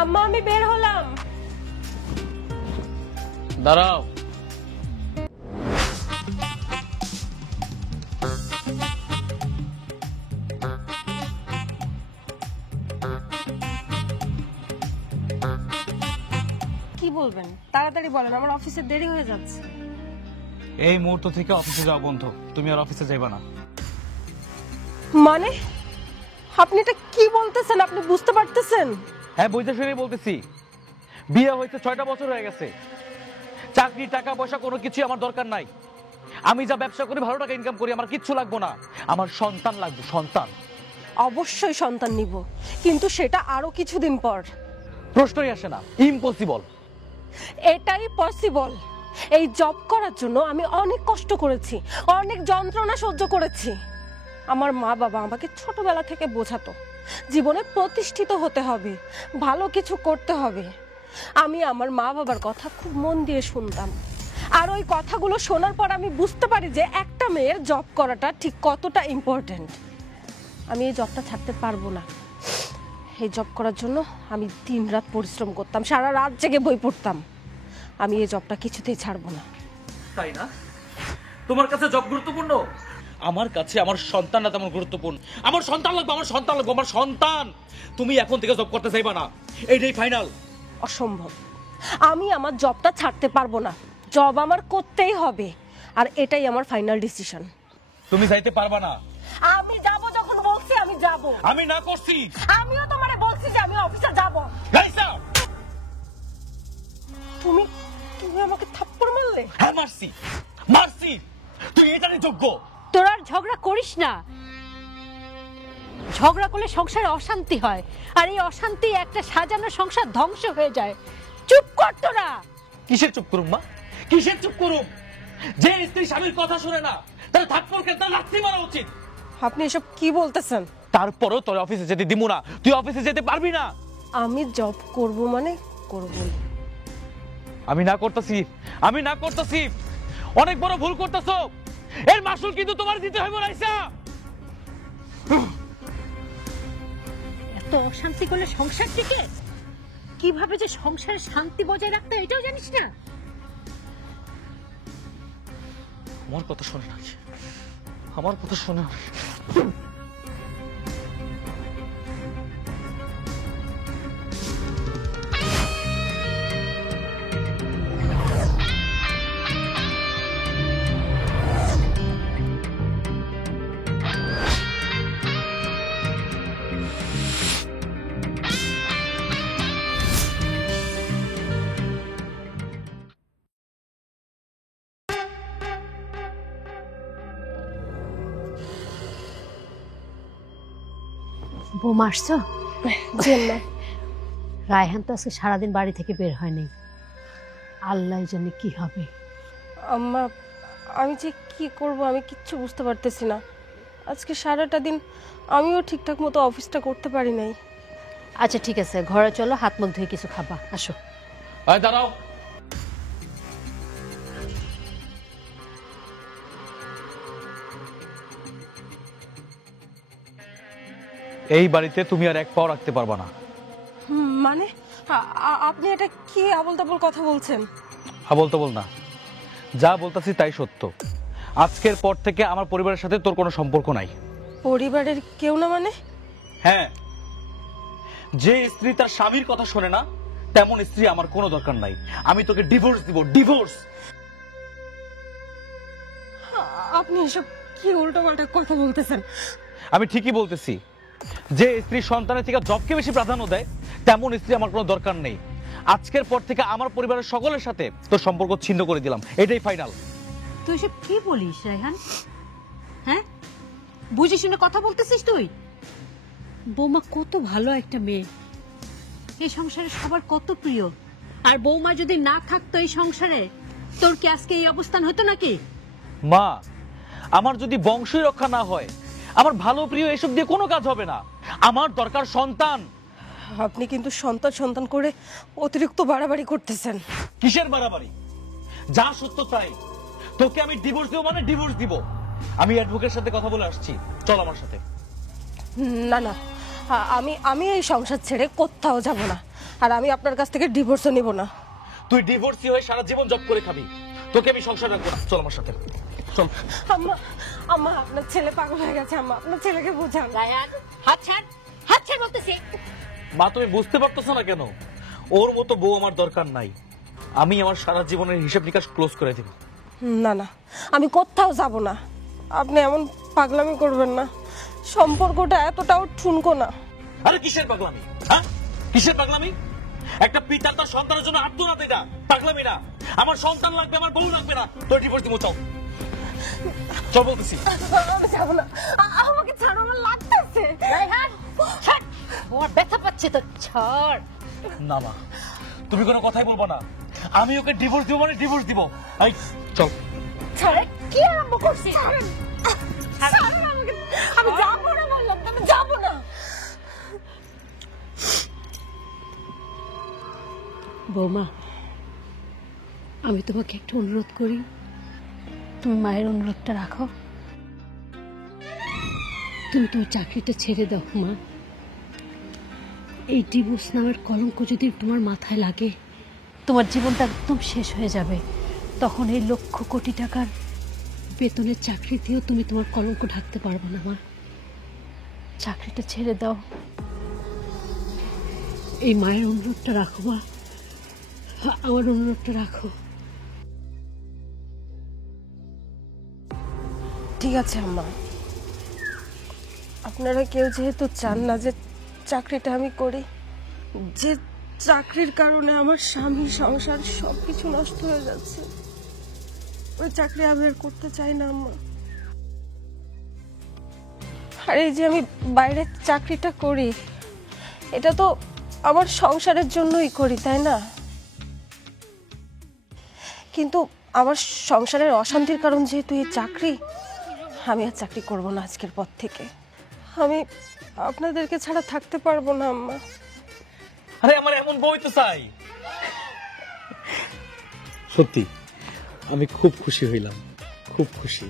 আম্মা আমি বের হলাম। দাঁড়াও। কি বলবেন তাড়াতাড়ি বলেন, আমার অফিসে দেরি হয়ে যাচ্ছে। এই মুহূর্ত থেকে অফিসে যাওয়া বন্ধ, তুমি আর অফিসে যাইবা না। মানে আপনি এটা কি বলতেছেন, আপনি বুঝতে পারতেছেন? হ্যাঁ বুঝতে শুনেই বলতেছি। বিয়ে হয়েছে 6টা বছর হয়ে গেছে, চাকরি টাকা পয়সা কোনো কিছু আমার দরকার নাই। আমি যা ব্যবসা করি ভালো টাকা ইনকাম করি, আমার কিচ্ছু লাগবে না, আমার সন্তান লাগবে, সন্তান। অবশ্যই সন্তান নিব, কিন্তু সেটা আরো কিছুদিন পর। প্রশ্নই আসে না, ইম্পসিবল। এটাই পসিবল। এই জব করার জন্য আমি অনেক কষ্ট করেছি, অনেক যন্ত্রণা সহ্য করেছি। আমার মা বাবা আমাকে ছোটবেলা থেকে বোঝাতো জীবনে প্রতিষ্ঠিত হতে হবে, ভালো কিছু করতে হবে। আমি আমার মা বাবার কথা খুব মন দিয়ে শুনতাম, আর ওই কথাগুলো শোনার পর আমি বুঝতে পারি যে একটা মেয়ের জব করাটা ঠিক কতটা ইম্পর্টেন্ট। আমি এই জবটা ছাড়তে পারবো না। এই জব করার জন্য আমি দিনরাত পরিশ্রম করতাম, সারা রাত জেগে বই পড়তাম। আমি এই জবটা কিছুতেই ছাড়বো না। তাই না? তোমার কাছে জব গুরুত্বপূর্ণ, আমার কাছে আমার সন্তানটা তেমন গুরুত্বপূর্ণ। আমার সন্তান লাগবে, আমার সন্তান লাগবে, আমার সন্তান। তুমি এখন থেকে জব করতে চাইবা না, এইটাই ফাইনাল। অসম্ভব, আমি আমার জবটা ছাড়তে পারবো না। জব আমার করতেই হবে, আর এটাই আমার ফাইনাল ডিসিশন। তুমি যাইতে পারবা না। আমি যাব, যখন বলছি আমি যাব। আমি না করছি। আমিও তোমারে বলছি যে আমি অফিসে যাব। গাইসা, তুমি তুমি আমাকে থাপ্পড় মারলে। হ্যাঁ মারছি, মারছি। তুই এটারই যোগ্য। তোর আর ঝগড়া করিস না। ঝগড়া করলে সংসারে অশান্তি হয়, আর এই অশান্তি একটা সাজানো সংসার ধ্বংস হয়ে যায়। চুপ কর তোরা। কিসের চুপ করুম মা, কিসের চুপ করুম? যে স্ত্রী স্বামীর কথা শুনে না, তার থাপ্পড় খেতে লাথি মারা উচিত। আপনি এসব কি বলতেছেন? তারপরও তোর অফিসে যেতে দিমু না, তুই অফিসে যেতে পারবি না। আমি জব করব মানে করব। আমি না করতেছি, আমি না করতেছি। অনেক বড় ভুল করতেছো। এর মাসুল কিন্তু তোমার দিতে হইব রাইসা। এত অশান্তি করলে সংসার টিকে? কিভাবে যে সংসারে শান্তি বজায় রাখতে হয় এটাও জানিস না? আমার কথা শোনে না, আমার কথা শোনে না। বৌমা আসছো? রায়হান তো আজকে সারাদিন বাড়ি থেকে বের হয়নি। আল্লাহ জানে কি হবে। আম্মা আমি যে কি করব আমি কিচ্ছু বুঝতে পারতেছি না। আজকে সারাটা দিন আমিও ঠিকঠাক মতো অফিসটা করতে পারি নাই। আচ্ছা ঠিক আছে, ঘরে চলো, হাত মুখ ধুয়ে কিছু খাবা। আসো। এই দাঁড়াও। এই বাড়িতে তুমি আর এক পাও রাখতে পারবা না। মানে আপনি এটা কি আবল তাবল কথা বলছেন? আবল তাবল না, যা বলতাছি তাই সত্য। আজকের পর থেকে আমার পরিবারের সাথে তোর কোনো সম্পর্ক নাই। পরিবারের কেউ না মানে? হ্যাঁ, যে স্ত্রী তার স্বামীর কথা শোনে না তেমন স্ত্রী আমার কোনো দরকার নাই। আমি তোকে ডিভোর্স দিব, ডিভোর্স। আপনি এসব কি উল্টোপাল্টা কথা বলতেছেন? আমি ঠিকই বলতেছি। যে স্ত্রী সন্তানের থেকে জবকে বেশি প্রাধান্য দেয় তেমন স্ত্রী আমার কোনো দরকার নেই। আজকের পর থেকে আমার পরিবারের সকলের সাথে তোর সম্পর্ক ছিন্ন করে দিলাম, এটাই ফাইনাল। তুই সব কি বলিস রায়হান? হ্যাঁ, বুঝে শুনে কথা বলতেছিস তুই? বৌমা কত ভালো একটা মেয়ে, এই সংসারে সবার কত প্রিয়। আর বৌমা যদি না থাকতো এই সংসারে, তোর কি আজকে এই অবস্থান হতো নাকি? মা, আমার যদি বংশই রক্ষা না হয়, আমার ভালো প্রিয় এসব দিয়ে কোনো কাজ হবে না। আমার দরকার সন্তান। আপনি কিন্তু সন্তান সন্তান করে অতিরিক্ত বাড়াবাড়ি করতেছেন। কিসের বাড়াবাড়ি? যা সত্য তাই। তোকে আমি ডিভোর্স দেব মানে ডিভোর্স দিব। আমি অ্যাডভোকেটের সাথে কথা বলে আসছি, চল আমার সাথে। না না, আমি এই সংসার ছেড়ে কোথাও যাব না। আর আমি আপনার কাছ থেকে ডিভোর্সও নিব না। তুই ডিভোর্সি হয়ে সারা জীবন জব করে খাবি, তোকে আমি সংসার রাখবো না। চল আমার সাথে চল। আম্মা আম্মা আপনার ছেলে পাগল হয়ে গেছে, আম্মা আপনার ছেলেকে বোঝান। রায়হান হাত ছাড়, হাত ছাড় বলতেছি। মা তুমি বুঝতে পারতেছো না কেন? ওর মতো বউ আমার দরকার নাই। আমি আমার সারা জীবনের হিসাব নিকাশ ক্লোজ করে দিব। না না, আমি কোথাও যাব না। আপনি এমন পাগলামি করবেন না, সম্পর্কটা এতটাও ঠুনকো না। আরে কিসের পাগলামি? হ্যাঁ কিসের পাগলামি? একটা পিতা তার সন্তানের জন্য হাত তোলা দেয় না, পাগলামি না। আমার সন্তান লাগবে, আমার বউ লাগবে না। তোর ডিভোর্স দিব, চল চল বলতেছি। আমি যাব না, আমাকে ছাড়ো, আমার লাগতেছে। রায়হান ছাড়, তোমার ব্যথা পাচ্ছে তো, ছাড়। না মা, তুমি কোনো কথাই বলবো না। আমি ওকে ডিভোর্স দিব মানে ডিভোর্স দিব। এই চল। ছাড়ে কি আরম্ভ করছিস? ছাড়ুন আমাকে, আমি যাব না বললাম, আমি যাব না। বৌমা, আমি তোমাকে একটু অনুরোধ করি, তুমি মায়ের অনুরোধটা রাখো। তুমি তোমার চাকরিটা ছেড়ে দাও মা। এই ডিভোর্স নামের কলঙ্ক যদি তোমার মাথায় লাগে, তোমার জীবনটা একদম শেষ হয়ে যাবে। তখন এই লক্ষ কোটি টাকার বেতনের চাকরি দিয়েও তুমি তোমার কলঙ্ক ঢাকতে পারবে না মা। চাকরিটা ছেড়ে দাও। এই মায়ের অনুরোধটা রাখো মা, আমার অনুরোধটা রাখো। ঠিক আছে আম্মা, আপনারা কেউ যেহেতু চান না যে চাকরিটা আমি করি, যে চাকরির কারণে আমার স্বামী সংসার সবকিছু নষ্ট হয়ে যাচ্ছে, ওই চাকরি আমি আর করতে চাই না আম্মা। আর এই যে আমি বাইরের চাকরিটা করি, এটা তো আমার সংসারের জন্যই করি, তাই না? কিন্তু আমার সংসারের অশান্তির কারণ যেহেতু এই চাকরি, আমি আর চাকরি করব না আজকের পর থেকে। আমি আপনাদেরকে ছাড়া থাকতে পারবো না আম্মা। আরে আমার এমন বই তো চাই। সত্যি আমি খুব খুশি হইলাম, খুব খুশি।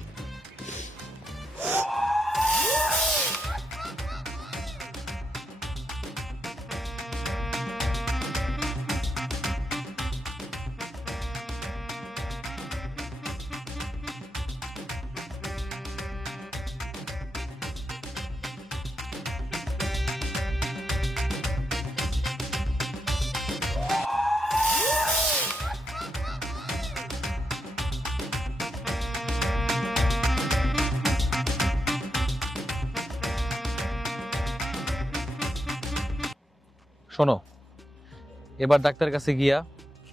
শোনো, এবার ডাক্তারের কাছে গিয়া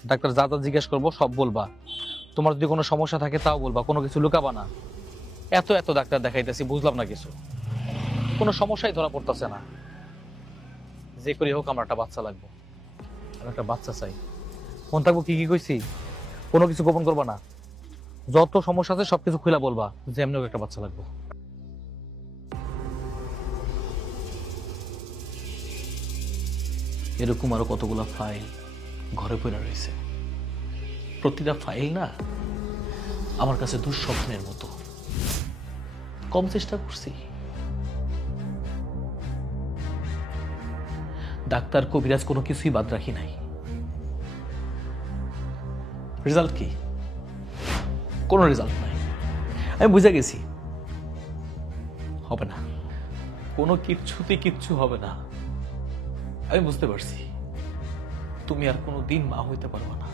ডাক্তার যা যা জিজ্ঞেস করবো সব বলবা। তোমার যদি কোনো সমস্যা থাকে তাও বলবা, কোনো কিছু লুকাবা না। এত এত ডাক্তার দেখাইতেছি, বুঝলাম না কিছু, কোনো সমস্যাই ধরা পড়তেছে না। যে করি হোক আমার একটা বাচ্চা লাগবে, আমি একটা বাচ্চা চাই। মন থাকবো কি কি কইছি, কোনো কিছু গোপন করবা না। যত সমস্যা আছে সবকিছু খুলে বলবা যে এমনি একটা বাচ্চা লাগবে। এরকম আরো কতগুলো ফাইল ঘরে পড়ে রয়েছে। প্রতিটা ফাইল না আমার কাছে দুঃস্বপ্নের মতো। কম চেষ্টা করছি, ডাক্তার কবিরাজ কোনো কিছুই বাদ রাখি নাই। রেজাল্ট কি? কোনো রেজাল্ট নাই। আমি বুঝে গেছি হবে না, কোনো কিচ্ছু হবে না। আমি বুঝতে পারছি তুমি আর কোনো দিন মা হইতে পারবে না।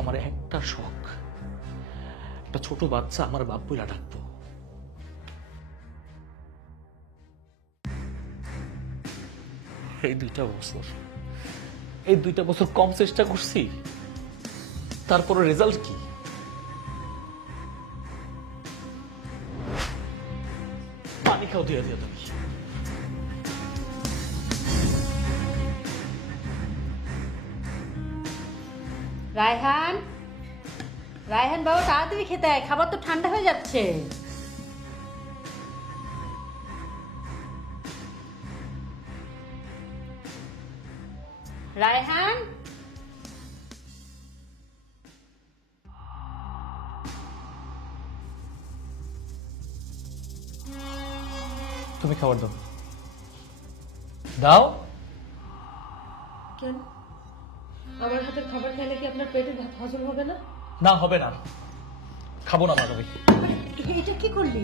আমার একটা শখ, একটা ছোট বাচ্চা আমার বাপ বইলা ডাকতো। এই দুইটা বছর কম চেষ্টা করছি, তারপরে রেজাল্ট কি? পানি খাও দিয়ে দিয়ে তুমি। রায়হান, রায়হান বাবা তাড়াতাড়ি খেতে আয়, খাবার তো ঠান্ডা হয়ে যাচ্ছে। রায়হান, তুমি খাবার দাও। দাও। কেন আমার হাতের খাবার খেলে কি আপনার পেটে হজম হবে না? না, হবে না, খাবো না মাধবী। এটা কি করলি?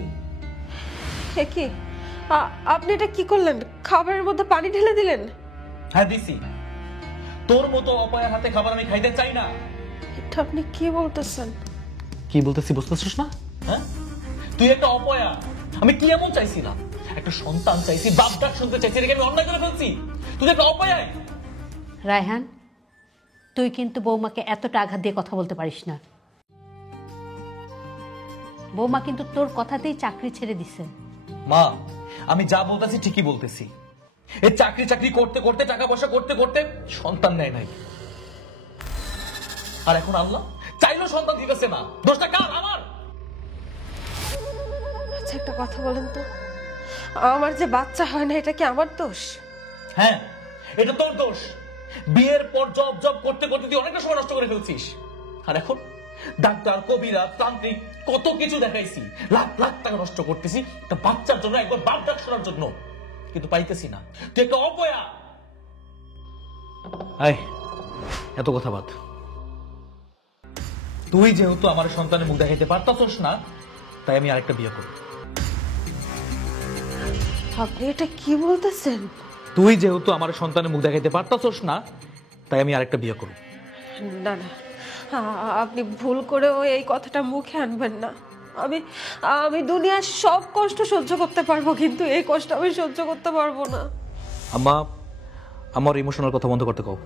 হে কি আপনি এটা কি করলেন? খাবারের মধ্যে পানি ঢেলে দিলেন? হ্যাঁ দিছি। তোর মতো অপয়ার হাতে খাবার আমি খাইতে চাই না। এটা আপনি কি বলতেছেন? কি বলতেছি বুঝতেছিস না? হ্যাঁ, তুই একটা অপয়া। আমি কি এমন চাইছি না, একটা সন্তান চাইছি, বাপ ডাক শুনতে চাইছি, রেখে আমি অন্যায় করে ফেলছি। তুই একটা অপয়াই। রায়হান, তুই কিন্তু বৌমাকে এতটা আঘাত দিয়ে কথা বলতে পারিস না। বৌমা কিন্তু তোর কথাতেই চাকরি ছেড়ে দিছে। মা, আমি যা বলতেছি ঠিকই বলতেছি। এই চাকরি চাকরি করতে করতে, টাকা পয়সা করতে করতে সন্তান নেয় নাই, আর এখন আল্লাহ চাইলেও সন্তান দিতেছে না। দোষটা কার? আমার। আচ্ছা একটা কথা বলেন তো, আমার যে বাচ্চা হয় না এটা কি আমার দোষ? হ্যাঁ, এটা তোর দোষ। বিয়ের পর জব জব করতে করতে তুই অনেকটা সময় নষ্ট করে ফেলছিস। আর এখন ডাক্তার, কবিরা, তান্ত্রিক কত কিছু দেখাইছি, লাখ লাখ টাকা নষ্ট করতেছি একটা বাচ্চার জন্য, একবার বাপ ডাক শোনার জন্য, কিন্তু পাইতেছি না। তুই একটা অপয়া। আয়, এত কথা বাদ। তুই যেহেতু আমার সন্তানের মুখ দেখাইতে পারতাছস না, তাই আমি আরেকটা বিয়ে করব। আপনি এটা কি বলতেছেন? তুই যেহেতু আমার সন্তানের মুখ দেখাইতে পারতাছস না, তাই আমি আরেকটা বিয়ে করব। না না, আপনি ভুল করেও এই কথাটা মুখে আনবেন না। আমি দুনিয়ার সব কষ্ট সহ্য করতে পারবো, কিন্তু এই কষ্ট আমি সহ্য করতে পারবো না। আম্মা, আমার ইমোশনাল কথা বন্ধ করতে কও।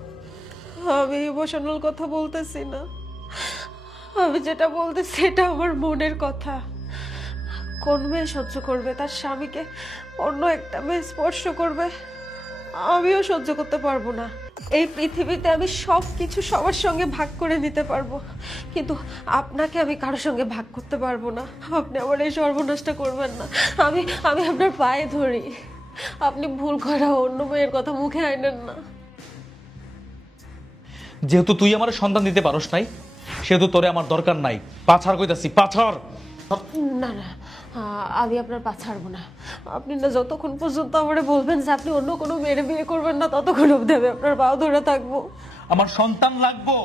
আমি ইমোশনাল কথা বলতেছি না, আমি যেটা বলতেছি এটা আমার মনের কথা। কোন মেয়ে সহ্য করবে তার স্বামীকে অন্য একটা মেয়ে স্পর্শ করবে? আমিও সহ্য করতে পারবো না। এই পৃথিবীতে আমি সব কিছু সবার সঙ্গে ভাগ করে নিতে পারবো, কিন্তু আপনাকে আমি কারোর সঙ্গে ভাগ করতে পারবো না। আপনি আমার এই সর্বনাশটা করবেন না। আমি আমি আপনার পায়ে ধরি, আপনি ভুল করে অন্য মেয়ের কথা মুখে আনেন না। যেহেতু তুই আমার সন্তান দিতে পারস নাই, সেহেতু তোরে আমার দরকার নাই। পাছাড় কইতাছি, পাছাড়। না না, আমি আপনার পা ছাড়বো না। আপনি না যতক্ষণ পর্যন্ত আমারে বলবেন যে আপনি অন্য কোনো মেয়ের বিয়ে করবেন না, ততক্ষণ অবধি আমি আপনার পা ধরে থাকবো। আমার সন্তান লাগবো।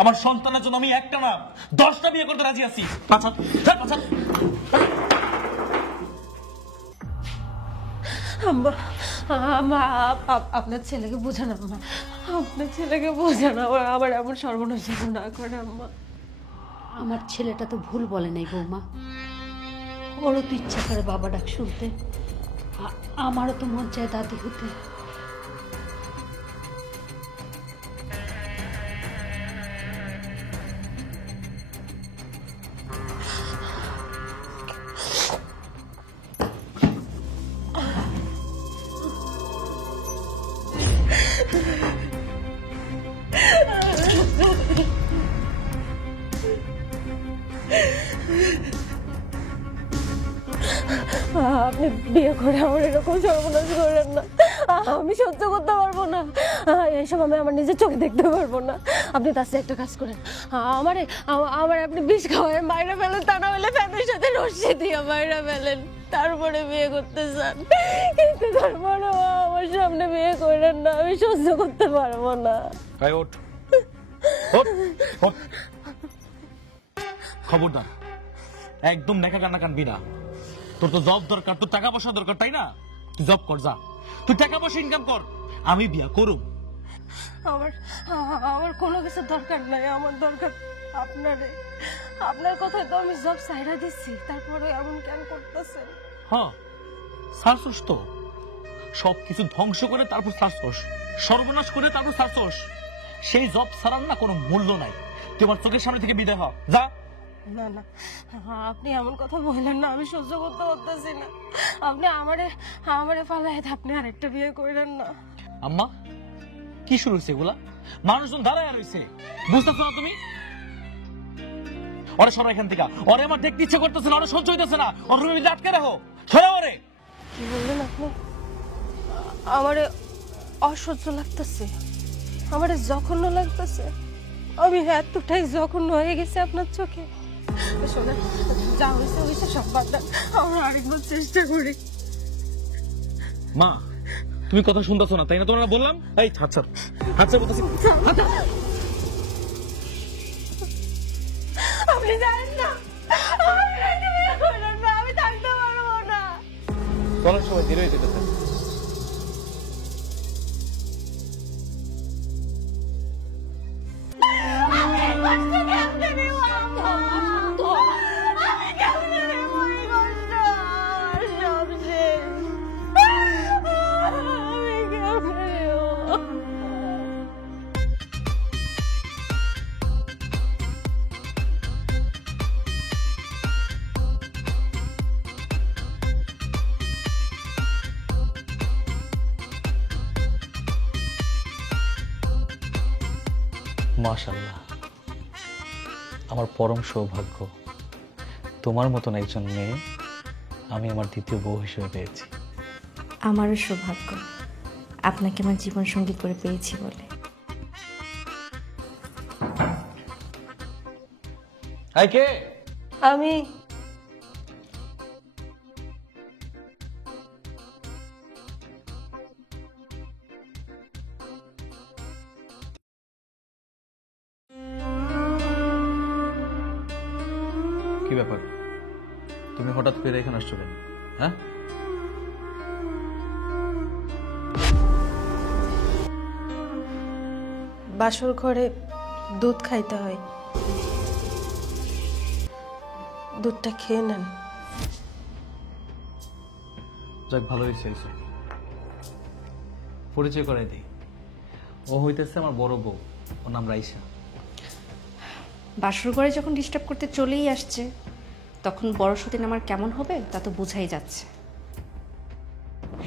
আমার সন্তানের জন্য আমি একটা না 10টা বিয়ে করতে রাজি আছি। পাছাড়, পাছাড়। আম্মা, আম্মা, আপনার ছেলেকে বোঝান আম্মা, আপনার ছেলেকে বোঝান, আমার এমন সর্বনাশ না করে আম্মা। আমার ছেলেটা তো ভুল বলে নাই বৌমা, ওরও তো ইচ্ছা করে বাবা ডাক শুনতে, আমারও তো মন চায় দাদি হতে। আপনি বিয়ে করে আমার এরকম সর্বনাশ করেন না, আমি সহ্য করতে পারবো না। এইসব আমি আমার নিজের চোখে দেখতে পারবো না। আপনি তার সাথে একটা কাজ করেন, আমার আপনি বিষ খাওয়ায় মাইরা ফেলেন, তা না হলে ফ্যানের সাথে রশ্মি দিয়ে মাইরা ফেলেন, তারপরে বিয়ে করতে চান। কিন্তু তারপরে আমার সামনে বিয়ে করেন না, আমি সহ্য করতে পারবো না। খবরদার, একদম নেকা কান্না কানবি না। তোর তো জব দরকার, তোর টাকা পয়সা দরকার, তাই না? তুই জব কর, যা, তুই টাকা পয়সা ইনকাম কর, আমি বিয়া করুম। আমার কোনো কিছু দরকার নাই, আমার দরকার আপনারে। আপনার কথায় তো আমি জব সাইরা দিচ্ছি, তারপরে এমন কেন করতেছেন? হ্যাঁ, সারছস তো, সবকিছু ধ্বংস করে তারপর সারছস, সর্বনাশ করে তারপর সারছস। সেই জব ছাড়ার না কোনো মূল্য নাই। তুই আমার চোখের সামনে থেকে বিদায় হ, যা। না না, আপনি এমন কথা বললেন না, আমি সহ্য করতে পারতেছি না। আপনি আমারে ফালাই আপনি আরেকটা বিয়ে করেন না। আম্মা, কি শুরু হয়েছে এগুলা? মানুষজন দাঁড়ায় রয়েছে, বুঝতেছো না তুমি? ওরে সরা এখান থেকে, ওরে আমার দেখতে ইচ্ছে করতেছে না, ওরে সহ্য হইতেছে না, ওর রুমে আটকে রাখো, সরা ওরে। কি বললেন আপনি? আমারে অসহ্য লাগতেছে, আমারে জঘন্য লাগতেছে, আমি এতটাই জঘন্য হয়ে গেছে আপনার চোখে? শোনা, যা হয়েছে হয়েছে, সব বাদ দেন, আমরা আরেকবার চেষ্টা করি। মা, তুমি কথা শুনতেছো না তাই না? তোমরা বললাম এই হাত ছাড়, হাত ছাড় বলতেছি। আপনি জানেন না আমি থাকতে পারবো না। চলার সময় দেরি হয়ে যেতেছে। মাশাআল্লাহ, আমার পরম সৌভাগ্য তোমার মতন একজন মেয়ে আমি আমার দ্বিতীয় বউ হিসেবে পেয়েছি। আমারও সৌভাগ্য আপনাকে আমার জীবন সঙ্গী করে পেয়েছি বলে। এই কে? আমি কি ব্যাপার, তুমি হঠাৎ করে এখানে আসছো কেন? হ্যাঁ, বাসর ঘরে দুধ খাইতে হয়, দুধটা খেয়ে নেন। যাক ভালো হয়েছে। পরিচয় করাই দিই, ও হইতেছে আমার বড় বউ, ওর নাম রাইসা। বাসর ঘরে যখন ডিস্টার্ব করতে চলেই আসছে তখন বড় সতীন আমার কেমন হবে তা তো বোঝাই যাচ্ছে।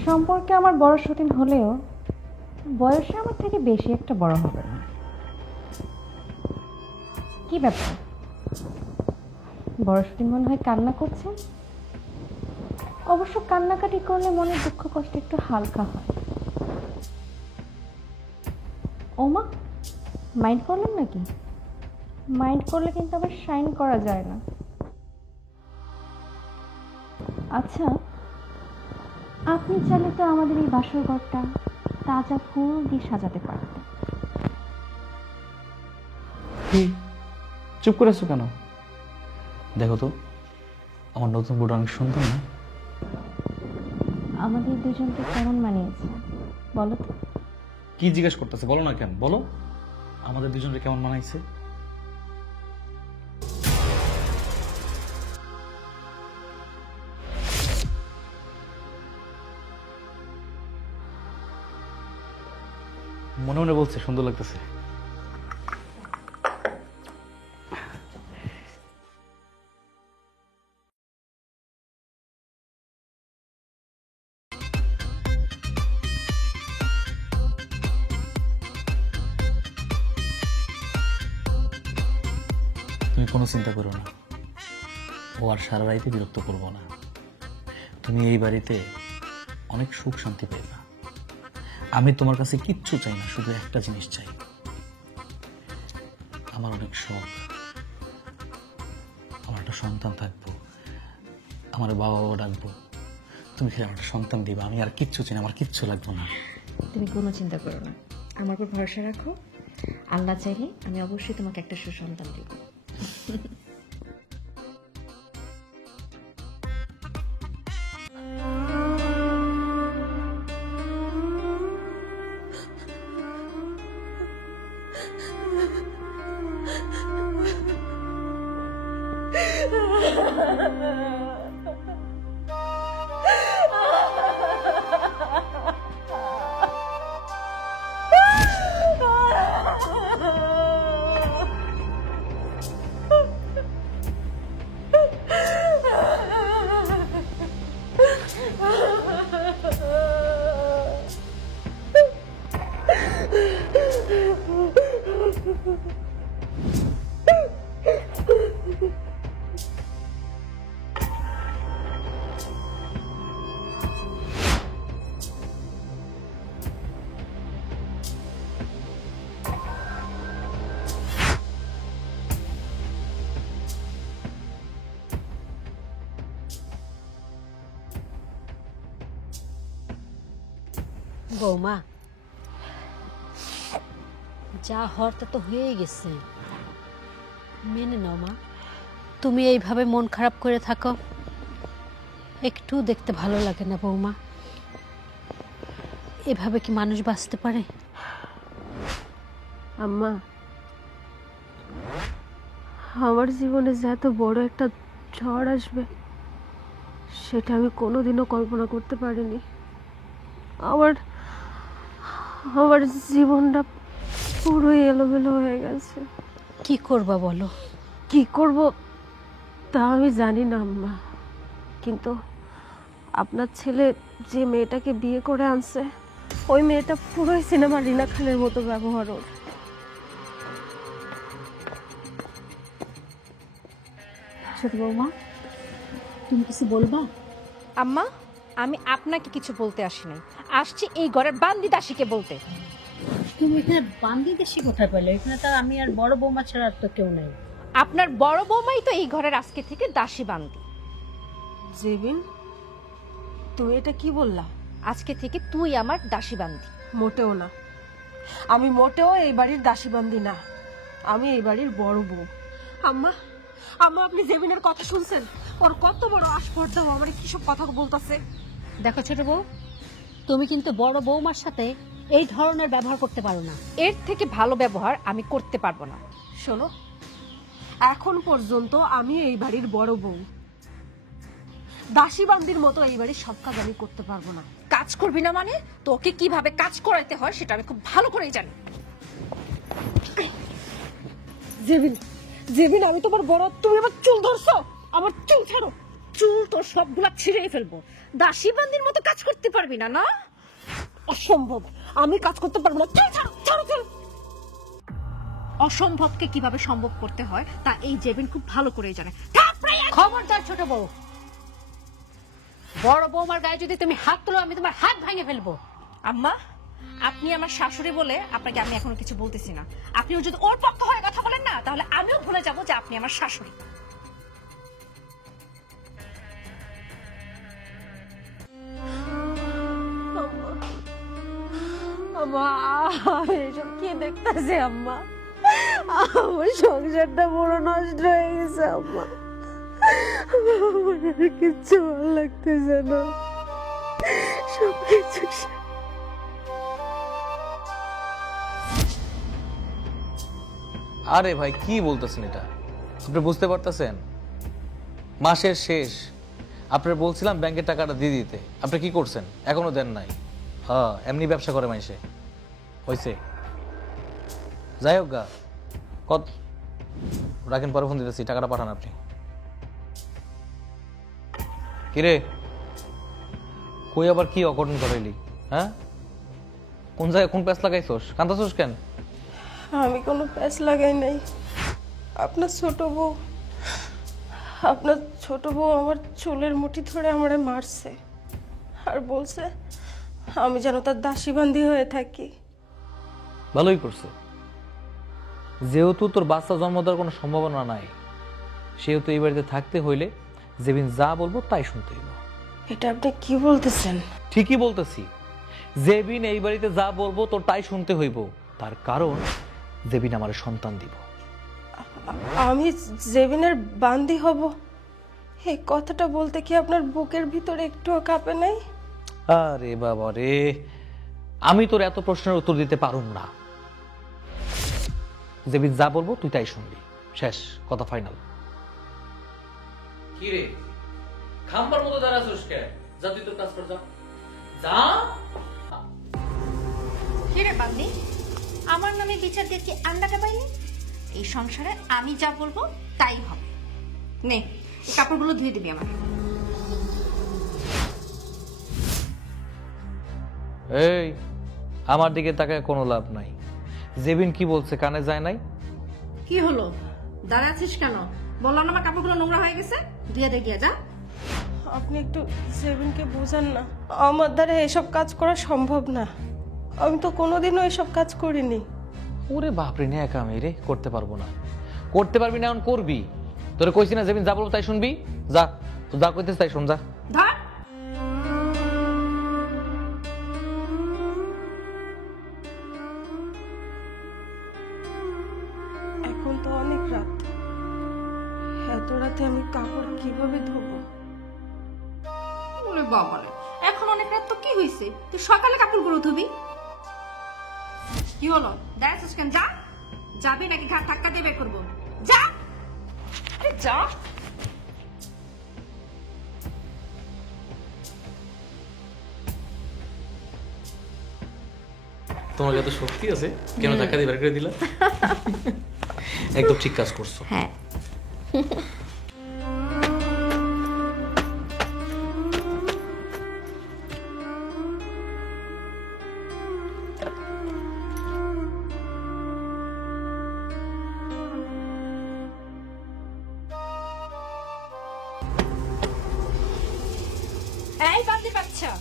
সম্পর্কে আমার বড় সতীন হলেও বয়সে আমার থেকে বেশি একটা বড় হবে না। কি ব্যাপার, বড় সতীন মনে হয় কান্না করছে? অবশ্য কান্নাকাটি করলে মনে দুঃখ কষ্ট একটু হালকা হয়। ওমা, মাইন্ড করলেন নাকি? মাইন্ড করলে কিন্তু আবার শাইন করা যায় না। আচ্ছা, আপনি চাইলে তো আমাদের এই বাসর ঘরটা তাজা ফুল দিয়ে সাজাতে পারতেন। চুপ করে আছো কেন? দেখো তো আমার নতুন বউটা অনেক সুন্দর না? আমাদের দুজনকে কেমন মানিয়েছে বলো তো? কি জিজ্ঞেস করতেছে বলো না কেন, বলো আমাদের দুজনকে কেমন মানাইছে। মনে মনে বলছে সুন্দর লাগতেছে। তুমি কোনো চিন্তা করো না, ও আর সারা রাইতে বিরক্ত করবো না। তুমি এই বাড়িতে অনেক সুখ শান্তি পাইবা। আমি তোমার কাছে কিচ্ছু চাই না, শুধু একটা জিনিস চাই। আমার অনেক শখ আমার একটা সন্তান থাকবো, আমার বাবা বাবা ডাকবো, তুমি খেলে আমার একটা সন্তান দিবা। আমি আর কিচ্ছু চাই না, আমার কিচ্ছু লাগবে না। তুমি কোনো চিন্তা করো না, আমার উপর ভরসা রাখো। আল্লাহ চাইলে আমি অবশ্যই তোমাকে একটা সুসন্তান দেব। বৌমা, যা হওয়ার তা তো হয়ে গেছে, মেনে নাও মা। তুমি এইভাবে মন খারাপ করে থাকো, একটু দেখতে ভালো লাগে না বৌমা। এভাবে কি মানুষ বাঁচতে পারে? আম্মা, আমার জীবনে যে এত বড় একটা ঝড় আসবে সেটা আমি কোনোদিনও কল্পনা করতে পারিনি। আমার জীবনটা পুরোই এলোমেলো হয়ে গেছে। কি করবা বলো? কি করব তা আমি জানি না আম্মা, কিন্তু আপনার ছেলে যে মেয়েটাকে বিয়ে করে আনছে ওই মেয়েটা পুরোই সিনেমা রিনা খানের মতো ব্যবহার ওর। ছোট বৌমা, তুমি কিছু বলবা? আম্মা, আমি আপনাকে কিছু বলতে আসি নাই, আসছি এই ঘরের বান্দি দাসীকে বলতে। তুমি এখানে বান্দি দেশি কোথায় পেলে? এখানে তো আমি আর বড় বৌমা ছাড়া আর তো কেউ নাই। আপনার বড় বৌমাই তো এই ঘরের আজকে থেকে দাসী বান্দি। জেবিন, তুমি এটা কি বললা? আজকে থেকে তুই আমার দাসী বান্দি। মোটেও না, আমি মোটেও এই বাড়ির দাসী বান্দি না, আমি এই বাড়ির বড় বউ। আম্মা, আম্মা, আপনি জেবিনের কথা শুনছেন? ওর কত বড় আসপর্দা, আমার কি সব কথা বলতেছে। দেখো ছোট বউ, তুমি কিন্তু বড় বৌমার সাথে এই ধরনের ব্যবহার করতে পারো না। এর থেকে ভালো ব্যবহার আমি করতে পারবো না। শোনো, এখন পর্যন্ত আমি এই বাড়ির বড় বউ, দাসী বান্দির মতো এই বাড়ির সব কাজ আমি করতে পারবো না। কাজ করবি না মানে? তোকে কিভাবে কাজ করাইতে হয় সেটা আমি খুব ভালো করেই জানি। জেবিন, জেবিন, আমি তোমার বড়, তুমি আমার চুল ধরছো, আমার চুল ছাড়ো। চুল তো সবগুলা ছিঁড়ে ফেলবো। দাসী বান্দির মতো কাজ করতে পারবি না? না, অসম্ভব, আমি কাজ করতে পারবো না। চুল ছাড়ো, ছাড়ো, ছাড়ো। অসম্ভবকে কিভাবে সম্ভব করতে হয় তা এই জেবিন খুব ভালো করেই জানে। খবরদার ছোট বউ, বড় বৌমার গায়ে যদি তুমি হাত তোলো আমি তোমার হাত ভেঙে ফেলবো। আম্মা, আপনি আমার শাশুড়ি বলে আপনাকে আমি এখনো কিছু বলতেছি না। আপনিও যদি ওর পক্ষ হয়ে কথা বলেন না তাহলে আমিও ভুলে যাব যে আপনি আমার শাশুড়ি। আম্মা, এসব কি দেখতেছে আম্মা? আমার সংসারটা বড় নষ্ট হয়ে গেছে আম্মা, আমার আর কিচ্ছু ভালো লাগতেছে না, সবকিছু। আরে ভাই কি বলতেছেন এটা? আপনি বুঝতে পারতেছেন মাসের শেষ, আপনার বলছিলাম ব্যাংকের টাকাটা দিয়ে দিতে, আপনি কি করছেন? এখনো দেন নাই। হ্যাঁ, এমনি ব্যবসা করে মাইসে হয়েছে। যাই হোক গা, কত রাখেন, পরে ফোন দিতেছি, টাকাটা পাঠান আপনি। কিরে, কই আবার কি অঘটন করাইলি? হ্যাঁ, কোন জায়গায় কোন প্যাঁচ লাগাইছোস? কান্দাছোস কেন? আমি কোনো প্যাচ লাগাই নাই। আপনার ছোট বউ আমার চুলের মুঠি ধরে আমারে মারছে আর বলছে আমি যেন তার দাসী বান্দি হয়ে থাকি। ভালোই করছে, যেহেতু তোর বাচ্চা জন্ম দেওয়ার কোনো সম্ভাবনা নাই, সেহেতু এই বাড়িতে থাকতে হইলে জেবিন যা বলবো তাই শুনতে হইব। এটা আপনি কি বলতেছেন? ঠিকই বলতেছি, জেবিন এই বাড়িতে যা বলবো তোর তাই শুনতে হইব। তার কারণ জেবিন আমার সন্তান দিব। আমি জেবিনের বান্দি হব, এই কথাটা বলতে কি আপনার বুকের ভিতরে একটুও কাঁপে নাই? আরে বাবা রে, আমি তোর এত প্রশ্নের উত্তর দিতে পারুম না। জেবিন যা বলবো তুই তাই শুনবি, শেষ কথা, ফাইনাল। কি রে, খাম্বার মতো দাঁড়াছিস কেন? যা তুই তোর কাজ কর, যা যা। কি রে বান্দি, আমার নামে বিচার দিয়ে কি আন্ডাটা পাইনি? এই সংসারে আমি যা বলবো তাই হবে। নে, এই কাপড়গুলো ধুয়ে দিবি আমার। এই, আমার দিকে তাকায় কোনো লাভ নাই। জেবিন কি বলছে কানে যায় নাই? কি হলো, দাঁড়া আছিস কেন? বললাম না আমার কাপড়গুলো নোংরা হয়ে গেছে, ধুয়ে দে গিয়ে, যা। আপনি একটু জেবিনকে বোঝান না, আমার দ্বারা এসব কাজ করা সম্ভব না। আমি তো কোনোদিনও এসব কাজ করিনি। ওরে বাপরে, নে একা আমি রে, করতে পারবো না। করতে পারবি না, এখন করবি। তোরে কইছি না জেবিন যা বলবো তাই শুনবি, যা। তো যা কইতেছ তাই শুন, যা। ধর। রাতে আমি কাপড় কিভাবে ধোবো? ওরে বাবারে, এখন অনেক রাত তো কি হয়েছে, তুই সকালে কাপড়গুলো ধুবি। কি হলো, দাঁড়াচ্ছিস কেন? যা, যাবি নাকি ঘাট ধাক্কা দিয়ে বের করবো? যা, আরে যা। তোমার কাছে শক্তি আছে, কেন ধাক্কা দিয়ে বের করে দিলা? একদম ঠিক কাজ করছো। হ্যাঁ, এই বান্দি বাচ্চা,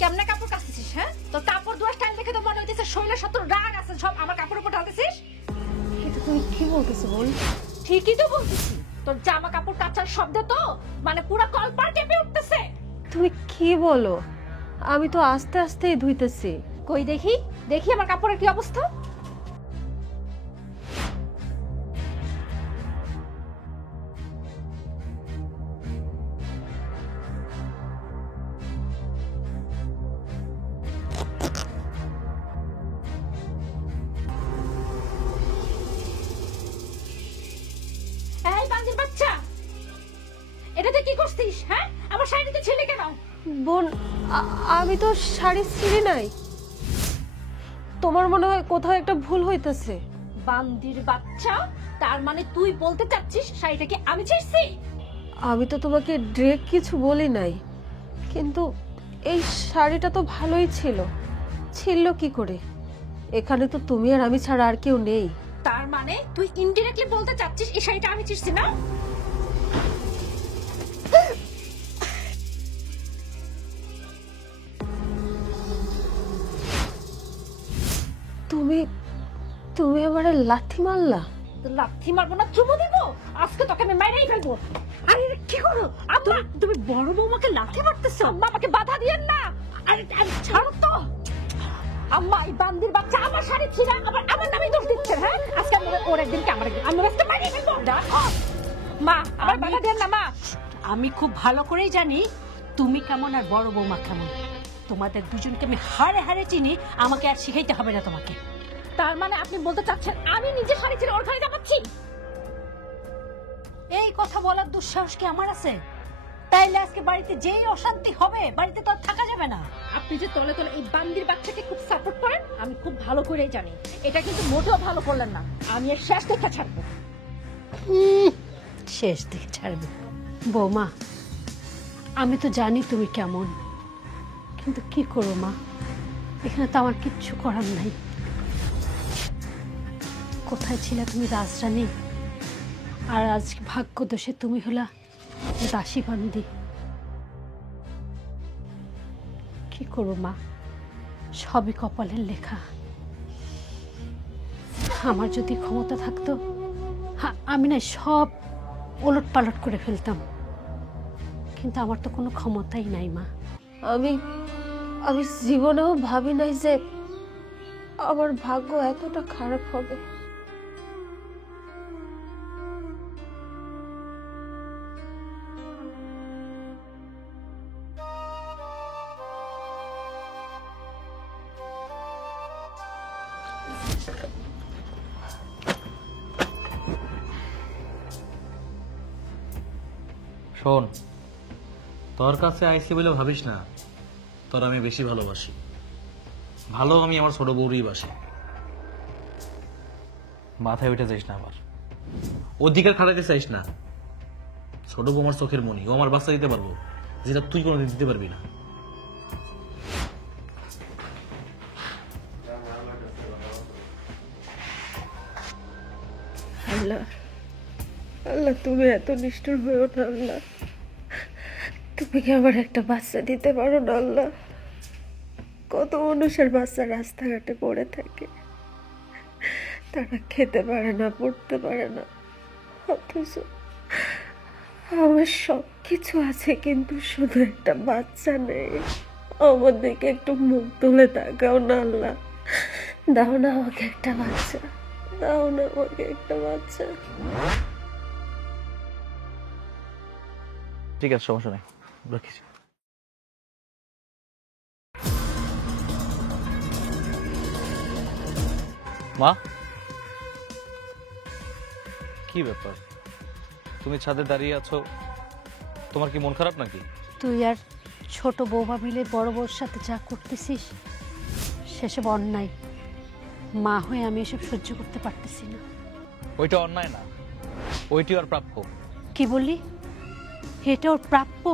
কেমনে কাপড় কাচতেছিস? হ্যাঁ, তোর কাপড় ধোয়ার স্টাইল দেখে তো মনে হইতেছে শরীরে শত রাগ আছে, সব আমার কাপড়ের উপর ঢালতেছিস। কিন্তু তুমি কি বলতেছো বল? ঠিকই তো বলতেছি, তোর জামা কাপড় কাচার শব্দে তো মানে পুরো কলপার কেঁপে উঠতেছে। তুমি কি বলো? আমি তো আস্তে আস্তেই ধুইতেছি। কই দেখি, দেখি আমার কাপড়ের কি অবস্থা। এই বান্দির বাচ্চা, এটাতে কি করছিস? হ্যাঁ, আমার শাড়িতে ছেলে কেন? বোন, আমি তো শাড়ি ছিঁড়ি নাই। তোমার মনে হয় কোথাও একটা ভুল হইতেছে। বান্দির বাচ্চা, তার মানে তুই বলতে চাচ্ছিস শাড়িটা কি আমি ছিঁড়ছি? আমি তো তোমাকে ডিরেক্ট কিছু বলি নাই, কিন্তু এই শাড়িটা তো ভালোই ছিল, ছিল কি করে? এখানে তো তুমি আর আমি ছাড়া আর কেউ নেই। তার মানে তুই ইনডিরেক্টলি বলতে চাচ্ছিস এই শাড়িটা আমি ছিঁড়ছি না? তুমি তুমি আমারে লাথি মারলা? লাথি মারবো না, চুমু দিব? আজকে তোকে আমি মাইরেই ফেলবো। আরে কি করো আম্মা? তুমি বড় বৌমাকে লাথি মারতেছো? আম্মা আমাকে বাধা দিয়েন না। আরে ছাড়ো তো আম্মা। এই বান্দির বাচ্চা আমার শাড়ি ছিঁড়া আবার আমার নামে দোষ দিচ্ছে। হ্যাঁ, আজকে আমি ওর একদিন কে আমার একদিন, আমি আজকে মাইরেই ফেলবো। মা আমার বাধা দিয়েন না। মা, আমি খুব ভালো করেই জানি তুমি কেমন আর বড় বৌমা কেমন। তোমাদের দুজনকে আমি হাড়ে হাড়ে চিনি, আমাকে আর শিখাইতে হবে না তোমাকে। তার মানে আপনি বলতে চাচ্ছেন আমি নিজে শাড়ি ছিঁড়ে ওর ঘরে যাচ্ছি? এই কথা বলার দুঃসাহস কি আমার আছে? তাইলে আজকে বাড়িতে যেই অশান্তি হবে, বাড়িতে তো আর থাকা যাবে না। আপনি যে তলে তলে এই বান্দির বাচ্চাকে খুব সাপোর্ট করেন আমি খুব ভালো করেই জানি। এটা কিন্তু মোটেও ভালো করলেন না। আমি এর শেষ দেখা ছাড়বো। শেষ দিকে ছাড়বে? বৌমা, আমি তো জানি তুমি কেমন, কিন্তু কি করো মা, এখানে তো আমার কিচ্ছু করার নাই। কোথায় ছিলে তুমি রাজরানী, আর আজ ভাগ্য দোষে তুমি হলা দাসী বান্দি। কি করবো মা, সবই কপালের লেখা। আমার যদি ক্ষমতা থাকতো আমি না সব ওলট পালট করে ফেলতাম, কিন্তু আমার তো কোনো ক্ষমতাই নাই মা। আমি আমি জীবনেও ভাবি নাই যে আমার ভাগ্য এতটা খারাপ হবে। শোন, তোর কাছে আইসি বলে ভাবিস না তোর আমি বেশি ভালোবাসি। ভালো আমি আমার ছোট বউরই বাসি। মাথায় উঠে যাইস না, আবার অধিকার খাটাইতে চাইস না। ছোট বউ আমার চোখের মনি, ও আমার বাচ্চা দিতে পারবো যেটা তুই কোনোদিন দিতে পারবি না। আল্লাহ, আল্লাহ তুমি এত নিষ্ঠুর হয়েও না। আল্লাহ, তুমি কি আমার একটা বাচ্চা দিতে পারো না? আল্লাহ, কত মানুষের বাচ্চা রাস্তাঘাটে পড়ে থাকে, তারা খেতে পারে না, পড়তে পারে না, অথচ আমার সব কিছু আছে কিন্তু শুধু একটা বাচ্চা নেই। আমার দিকে একটু মুখ তুলে তাকাও না আল্লাহ, দাও না আমাকে একটা বাচ্চা, দাও না আমাকে একটা বাচ্চা। ঠিক আছে, সমস্যা নেই, রাখিস। মা, কি ব্যাপার? তুমি ছাদে দাঁড়িয়ে আছো, তোমার কি মন খারাপ নাকি? তুই আর ছোট বৌমা মিলে বড় বউর সাথে যা করতেছিস সেসব অন্যায়। মা হয়ে আমি এসব সহ্য করতে পারতেছি না। ওইটা অন্যায় না, ওইটি ওর প্রাপ্য। কি বললি? এটা ওর প্রাপ্য?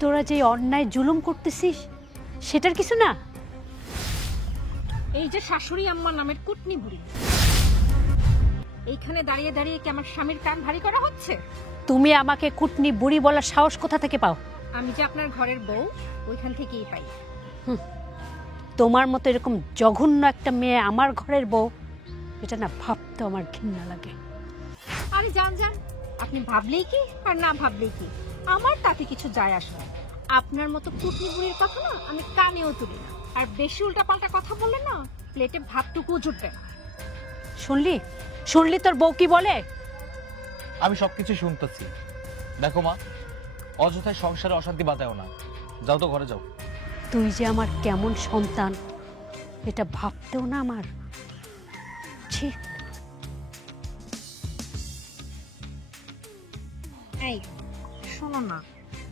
তোরা যে অন্যায় জুলুম করতেছিস সেটার কিছু না? এই যে শাশুড়ি আম্মা নামের কুটনি বুড়ি, এইখানে দাঁড়িয়ে দাঁড়িয়ে কি আমার স্বামীর কান ভারী করা হচ্ছে? তুমি আমাকে কুটনি বুড়ি বলার সাহস কোথা থেকে পাও? আমি যে আপনার ঘরের বউ, ওইখান থেকেই পাই। তোমার মতো এরকম জঘন্য একটা মেয়ে আমার ঘরের বউ, এটা না ভাবতে আমার ঘৃণা লাগে। আরে যান যান, আপনি ভাবলেই কি আর না ভাবলেই কি, আমার তাতে কিছু যায় আসে না। আপনার মতো কুটনি বুড়ির কথা না আমি কানেও তুলি না, আর বেশি উল্টাপাল্টা কথা বললে না প্লেটে ভাতটুকু জুটবে না। শুনলি তোর বউ কি বলে? আমি সবকিছু শুনতেছি। দেখো মা, অযথায় সংসারে অশান্তি বাঁধাও না, যাও তো ঘরে যাও। তুই যে আমার কেমন সন্তান এটা ভাবতেও না আমার ঠিক। এই শোনো না,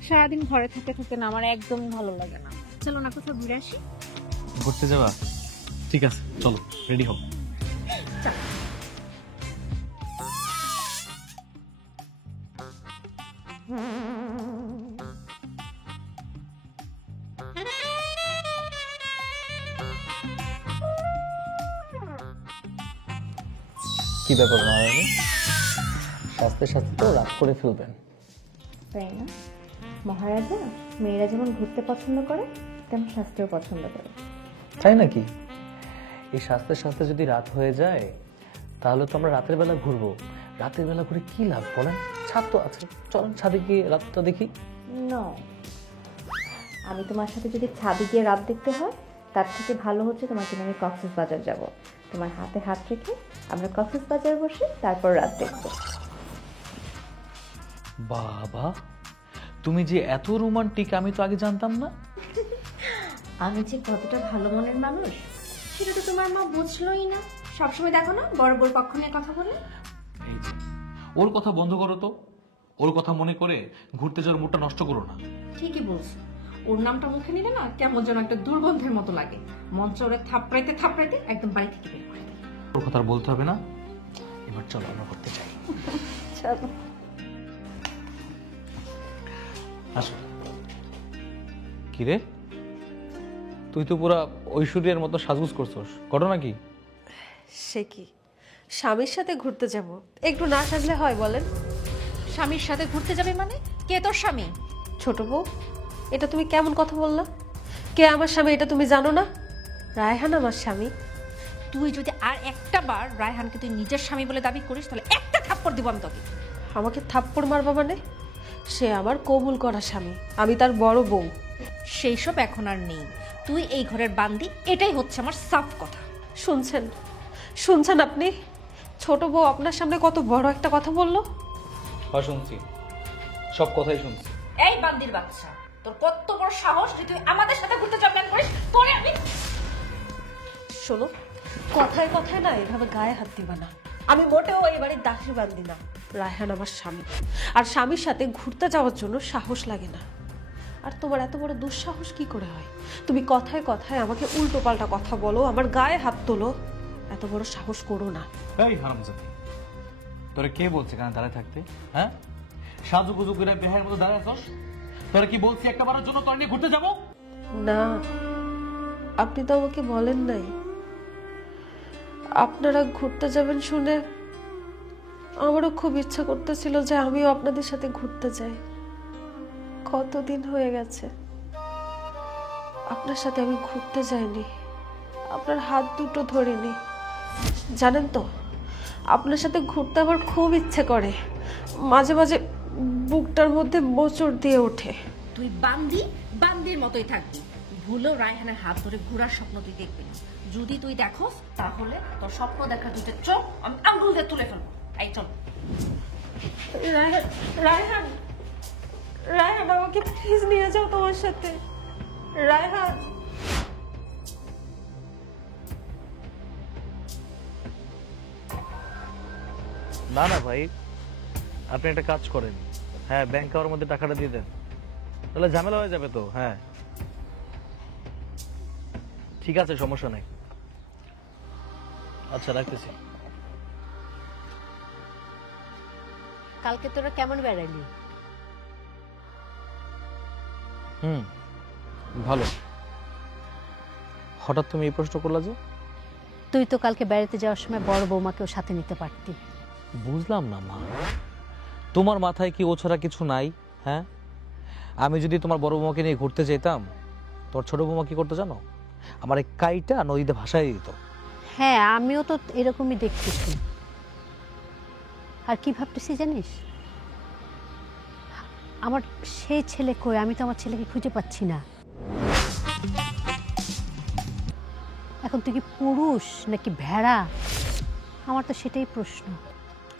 সারাদিন ঘরে থাকতে থাকতে না আমার একদমই ভালো লাগে না। চলো না কোথাও ঘুরে আসি। ঘুরতে যাবা? ঠিক আছে, চলো, রেডি হও। কি ব্যাপার মহারানী, শাস্তে শাস্তে তো রাগ করে ফেলবেন। তাই না মহারাজা? মেয়েরা যেমন ঘুরতে পছন্দ করে তেমন শাস্ত্রেও পছন্দ করে। তাই নাকি? এই শাস্তে শাস্তে যদি রাত হয়ে যায় তাহলে তো আমরা রাতের বেলা ঘুরবো। রাতের বেলা ঘুরে কি লাভ বলেন? ছাদ তো আছে, চলেন ছাদে গিয়ে রাতটা দেখি। না, আমি তোমার সাথে যদি ছাদে গিয়ে রাত দেখতে হয় তার থেকে ভালো হচ্ছে তোমাকে নিয়ে আমি কক্সবাজার যাব। তোমার হাতে হাত রেখে আমরা কক্সবাজার বসে তারপর রাত দেখবো। বাবা, তুমি যে এত রোমান্টিক আমি তো আগে জানতাম না। আমি যে কতটা ভালো মনের মানুষ সেটা তো তোমার মা বুঝলোই না। সবসময় দেখো না বড় বড় পক্ষ নিয়ে কথা বলে। এই যে, ওর কথা বন্ধ করো তো। ওর কথা মনে করে ঘুরতে যাওয়ার মুডটা নষ্ট করো না। ঠিকই বলছো, ওর নামটা মুখে নিলে না কেমন যেন একটা দুর্গন্ধের মতো লাগে। মঞ্চ ওরে থাপড়াইতে থাপড়াইতে একদম বাড়ি থেকে বের করে দেয়। ওর কথা আর বলতে হবে না, এবার চলো আমরা করতে চাই। চলো। আসো। কিরে, তুই তো পুরা ঐশ্বর্যের মতো সাজগুজ করছস, ঘটনা কি? সে কি, স্বামীর সাথে ঘুরতে যাব, একটু না সাজলে হয় বলেন? স্বামীর সাথে ঘুরতে যাবে মানে? কে তোর স্বামী? ছোট বউ, এটা তুমি কেমন কথা বললা? কে আমার স্বামী এটা তুমি জানো না? রায়হান আমার স্বামী। তুই যদি আর একটা বার রায়হানকে তুই নিজের স্বামী বলে দাবি করিস তাহলে একটা থাপ্পড় দিব আমি তোকে। আমাকে থাপ্পড় মারবা মানে? সে আমার কবুল করা স্বামী, আমি তার বড় বউ। সেই সব এখন আর নেই, তুই এই ঘরের বান্দি, এটাই হচ্ছে আমার সাফ কথা। শুনছেন শুনছেন আপনি? ছোট বউ আপনার সামনে কত বড় একটা কথা বললো। হ্যাঁ শুনছি, সব কথাই শুনছি। এই বান্দির বাচ্চা, তোর কত বড় সাহস যে তুই আমাদের সাথে ঘুরতে যাবেন করিস? তোরে আমি শোনো, কথায় কথায় না এভাবে গায়ে হাত দিবা না। আমি মোটেও এই বাড়ির দাসী বান্দি না। রায়হান আমার স্বামী, আর স্বামীর সাথে ঘুরতে যাওয়ার জন্য সাহস লাগে না। আর তোমার এত বড় দুঃসাহস কি করে হয়? তুমি কথায় কথায় আমাকে উল্টো পাল্টা কথা বলো, আমার গায়ে হাত তোলো। এত বড় সাহস করো না। এই হারামজাদি, তোরে কে বলছে কেন দাঁড়ায় থাকতে? হ্যাঁ, সাজুগুজু করে বেহায়ের মতো দাঁড়ায় আছস? তোরে কি বলছি একটা বারের জন্য তোর নিয়ে ঘুরতে যাবো? না, আপনি তো আমাকে বলেন নাই। আপনারা ঘুরতে যাবেন শুনে আমারও খুব ইচ্ছা করতেছিল যে আমিও আপনাদের সাথে ঘুরতে যাই। কতদিন হয়ে গেছে আপনার সাথে আমি ঘুরতে যাইনি, আপনার হাত দুটো ধরিনি। জানেন তো, আপনার সাথে ঘুরতে আমার খুব ইচ্ছে করে। মাঝে মাঝে বুকটার মধ্যে মোচড় দিয়ে ওঠে। তুই বান্দি, বান্দির মতোই থাকবি। ভুলেও রায়হানের হাত ধরে ঘোরার স্বপ্ন তুই দেখবি না। যদি তুই দেখোস তাহলে তোর স্বপ্ন দেখার দুটো চোখ আমি আঙ্গুল দিয়ে তুলে ফেলবো। এই চল। রায়হান, রায়হান আমাকে প্লিজ নিয়ে যাও তোমার সাথে। রায়হান, না না ভাই, আপনি একটা কাজ করেন, হ্যাঁ ব্যাংক কাওয়ার মধ্যে টাকাটা দিয়ে দেন, তাহলে ঝামেলা হয়ে যাবে তো। হ্যাঁ ঠিক আছে, সমস্যা নাই। আচ্ছা রাখতেছি। কালকে তোরা কেমন বেড়ালি? ভালো। হঠাৎ তুমি এই প্রশ্ন করলা যে? তুই তো কালকে বেড়াতে যাওয়ার সময় বড় বৌমাকেও সাথে নিতে পারতি। বুঝলাম না মা, তোমার মাথায় কি ও ছাড়া কিছু নাই? হ্যাঁ, আমি যদি তোমার বড় বৌমাকে নিয়ে ঘুরতে যেতাম, তোর ছোট বৌমা কি করতে জানো? আমার এই কাইটা নদীতে ভাসাই দিত। হ্যাঁ, আমিও তো এরকমই দেখতেছি। আর কি ভাবতেছি জানিস, আমার সেই ছেলে কই? আমি তো আমার ছেলেকে খুঁজে পাচ্ছি না। এখন তুই কি পুরুষ নাকি ভেড়া? আমার তো সেটাই প্রশ্ন।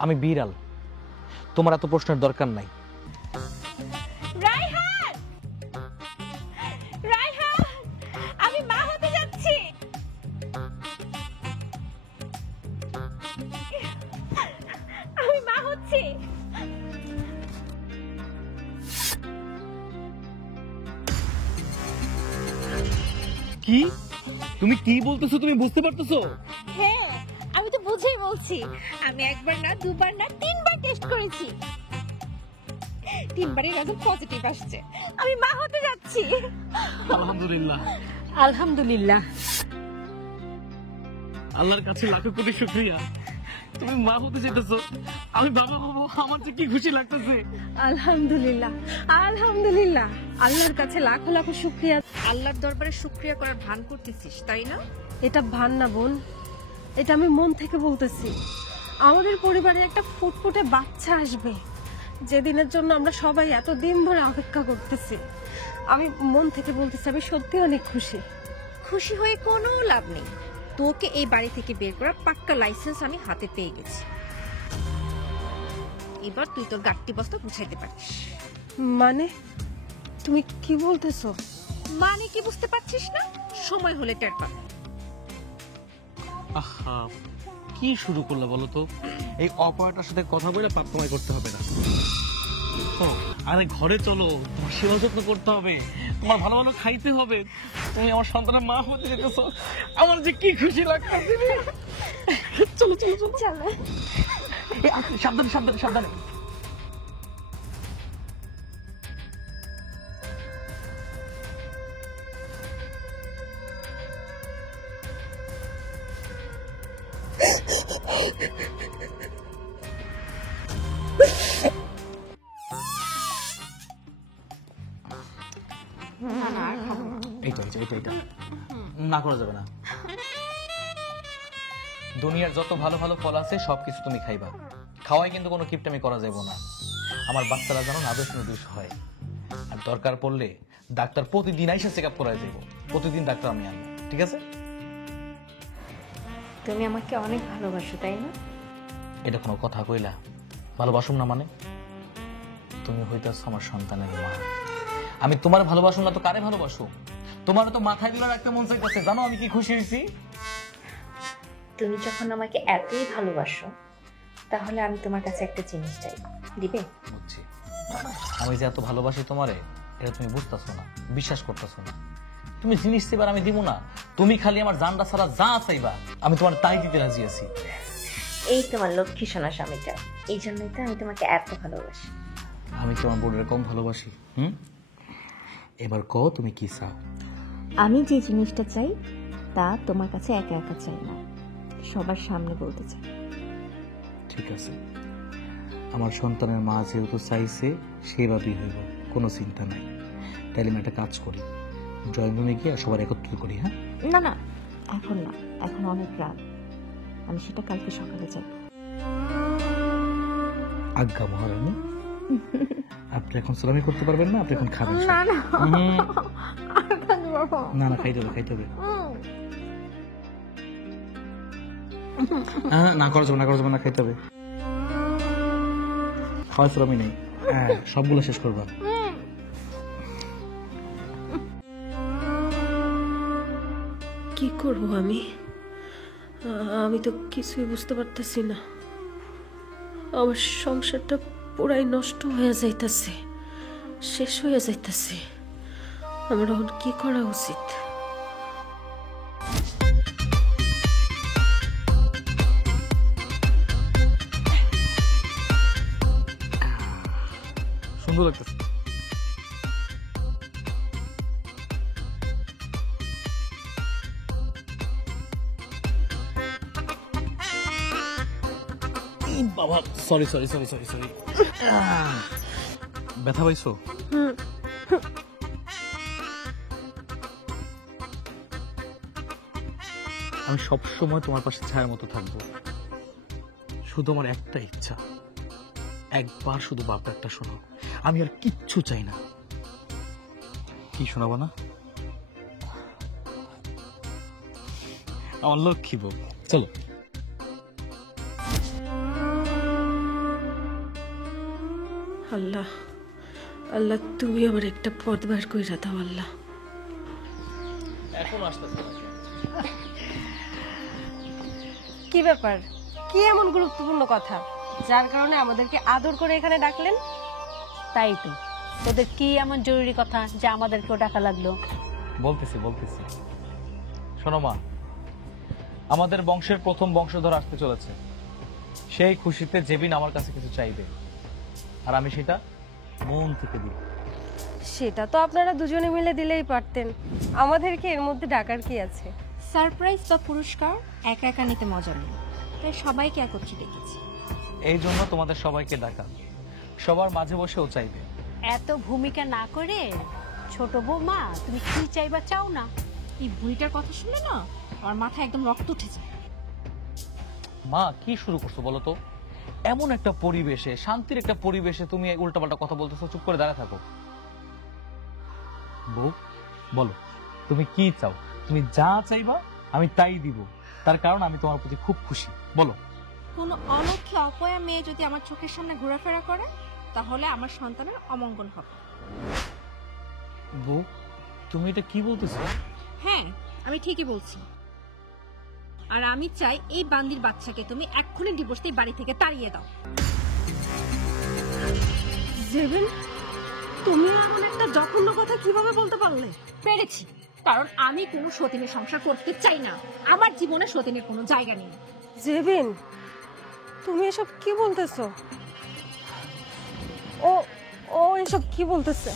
আমি বিড়াল, তোমার এত প্রশ্নের দরকার নাই। রায়হান, রায়হান, আমি মা হতে যাচ্ছি। আমি মা হচ্ছি। কি? তুমি কি বলতেছো? তুমি বুঝতে পারতেছো? হ্যাঁ, আমি তো বুঝেই বলছি। আমি একবার না, দুবার না, 3বার টেস্ট করেছি। 3বারই রেজাল্ট পজিটিভ আসছে। আমি মা হতে যাচ্ছি। আলহামদুলিল্লাহ। আলহামদুলিল্লাহ। আল্লাহর কাছে লাখো কোটি শুকরিয়া, তুমি মা হতে যেতেছো, আমি বাবা হবো। আমার যে কি খুশি লাগতেছে। আলহামদুলিল্লাহ, আলহামদুলিল্লাহ। আল্লাহর কাছে লাখো লাখো শুকরিয়া। আল্লাহর দরবারে শুকরিয়া করার ভান করতেছিস, তাই না? এটা ভান না বোন, এটা আমি মন থেকে বলতেছি। আমাদের পরিবারে একটা ফুটফুটে বাচ্চা আসবে, যেদিনের জন্য আমরা সবাই এত দিন ধরে অপেক্ষা করতেছি। আমি মন থেকে বলতেছি, আমি সত্যি অনেক খুশি। খুশি হয়ে কোনো লাভ নেই। তোকে এই বাড়ি থেকে বের করার পাক্কা লাইসেন্স আমি হাতে পেয়ে গেছি। এবার তুই তোর গাট্টি বস্তা গুছাইতে পারিস। মানে তুমি কি বলতেছো? মানে কি বুঝতে পারছিস না? সময় হলে টের পাবি। আহা, কি শুরু করলে বলো তো? এই অপারেটরের সাথে কথা বলে পাপ কামাই করতে হবে না। আরে ঘরে চলো, তোমার সেবা যত্ন করতে হবে, তোমার ভালো ভালো খাইতে হবে। তুমি আমার সন্তানের মা হতে যেতেছো, আমার যে কি খুশি লাগতেছে। চলো চলো চলো চলো। সাবধানে সাবধানে সাবধানে। এইটা না করা যাবে না। দুনিয়ার যত ভালো ভালো ফল আছে সবকিছু তুমি খাইবা, খাওয়াই কিন্তু কোনো কিপটামি করা যাবে না। আমার বাচ্চারা যেন নাদুস নুদুস হয়, আর দরকার পড়লে ডাক্তার প্রতিদিন আইসা চেক আপ করায় যাবো। প্রতিদিন ডাক্তার আমি আনবো, ঠিক আছে? তুমি আমাকে অনেক ভালোবাসো, তাই না? এটা কোনো কথা কইলা? ভালোবাসুম না মানে? তুমি হইতেছ আমার সন্তানের মা। আমি তোমার ভালোবাসুম না তো কারে ভালোবাসো? তোমার তো মাথায় গুলো রাখতে মন চাইতেছে। জানো আমি কি খুশি হয়েছি? তুমি যখন আমাকে এতই ভালোবাসো, তাহলে আমি তোমার কাছে একটা জিনিস চাই, দিবে? বুঝছি, আমি যে এত ভালোবাসি তোমারে এটা তুমি বুঝতেছো না, বিশ্বাস করতেছো না। তুমি জিনিস চাইবার আমি দিব না, তুমি খালি আমার জানটা ছাড়া যা চাইবা আমি তোমার তাই দিতে রাজি আছি। এই তোমার লক্ষ্মী সোনা স্বামীটা, এই জন্যই তো আমি তোমাকে এত ভালোবাসি। আমি তোমার বোর্ডের কম ভালোবাসি? এবার কও তুমি কি চাও? আমি যে জিনিসটা চাই তা তোমার কাছে একা একা চাই না, সবার সামনে বলতে চাই। ঠিক আছে, আমার সন্তানের মা যেহেতু চাইছে সেভাবেই হইব, কোনো চিন্তা নাই। তাইলে আমি একটা কাজ করি, ড্রয়িং রুমে গিয়ে সবার একত্রিত করি। হ্যাঁ না না, এখন না, এখন অনেক রাত, আমি সেটা কালকে সকালে যাব। আজ্ঞা মহারানী, আপনি এখন সালামি করতে পারবেন না, আপনি এখন খাবেন। না না না না, খাইতে হবে খাইতে হবে। না করা যাবে না, করা যাবে না, খাইতে হবে। হয় শ্রমই নেই। হ্যাঁ, সবগুলো শেষ করবা। কি করব আমি? আমি তো কিছুই বুঝতে পারতেছি না। আমার সংসারটা পুরাই নষ্ট হয়ে যাইতেছে, শেষ হয়ে যাইতেছে। আমার এখন কি করা উচিত? সুন্দর লাগতেছে। বাবা, sorry sorry sorry sorry sorry. ব্যথা পাইছো? আমি সবসময় তোমার পাশে ছায়ার মতো থাকবো। শুধু আমার একটা ইচ্ছা, একবার শুধু বাপটা শোনো। আমি আর কিচ্ছু চাই না। কি শোনাবো না? আমার লক্ষ্মী বউ, চলো। আল্লাহ, আল্লাহ তুমি আমার একটা পথ বার কইরা দাও আল্লাহ। এখন আসতেছে কি ব্যাপার? কি এমন গুরুত্বপূর্ণ কথা যার কারণে আমাদেরকে আদর করে এখানে ডাকলেন? তাই তো, তোদের কি এমন জরুরি কথা যে আমাদেরকেও ডাকা লাগলো? বলতেছি। শোনো মা, আমাদের বংশের প্রথম বংশধর আসতে চলেছে। সেই খুশিতে জেবিন আমার কাছে কিছু চাইবে, আর আমি সেটা মন থেকে দিই। সেটা তো আপনারা দুজনে মিলে দিলেই পারতেন, আমাদেরকে এর মধ্যে ডাকার কি আছে? সারপ্রাইজ বা পুরস্কার একা একা নিতে মজা নেই, তাই সবাইকে একত্রে ডেকেছি। এই জন্য তোমাদের সবাইকে ডাকা, সবার মাঝে বসেও চাইবে। এত ভূমিকা না করে ছোট বৌমা, তুমি কি চাইবা চাও না? এই বুড়িটার কথা শুনলে না আমার মাথায় একদম রক্ত উঠে যায়। মা, কি শুরু করছো বলো তো? এমন একটা পরিবেশে, শান্তির একটা পরিবেশে তুমি উল্টাপাল্টা কথা বলতেছো, চুপ করে দাঁড়ায় থাকো। বউ, বলো তুমি কি চাও? তুমি যা চাইবা আমি তাই দিব, তার কারণ আমি তোমার প্রতি খুব খুশি। বলো। কোনো অলক্ষ্যে অপয়া মেয়ে যদি আমার চোখের সামনে ঘোরাফেরা করে তাহলে আমার সন্তানের অমঙ্গল হবে। বউ, তুমি এটা কি বলতেছো? হ্যাঁ, আমি ঠিকই বলছি। আর আমি চাই এই বান্দির বাচ্চাকে তুমি এক্ষুনি ডিভোর্স দিয়ে বাড়ি থেকে তাড়িয়ে দাও। জেবিন, তুমি এমন একটা জঘন্য কথা কিভাবে বলতে পারলে? পেরেছি, কারণ আমি কোনো সতীনের সংসার করতে চাই না। আমার জীবনে সতীনের কোনো জায়গা নেই। জেবিন, তুমি এসব কি বলতেছো? ও ও এসব কি বলতেছে?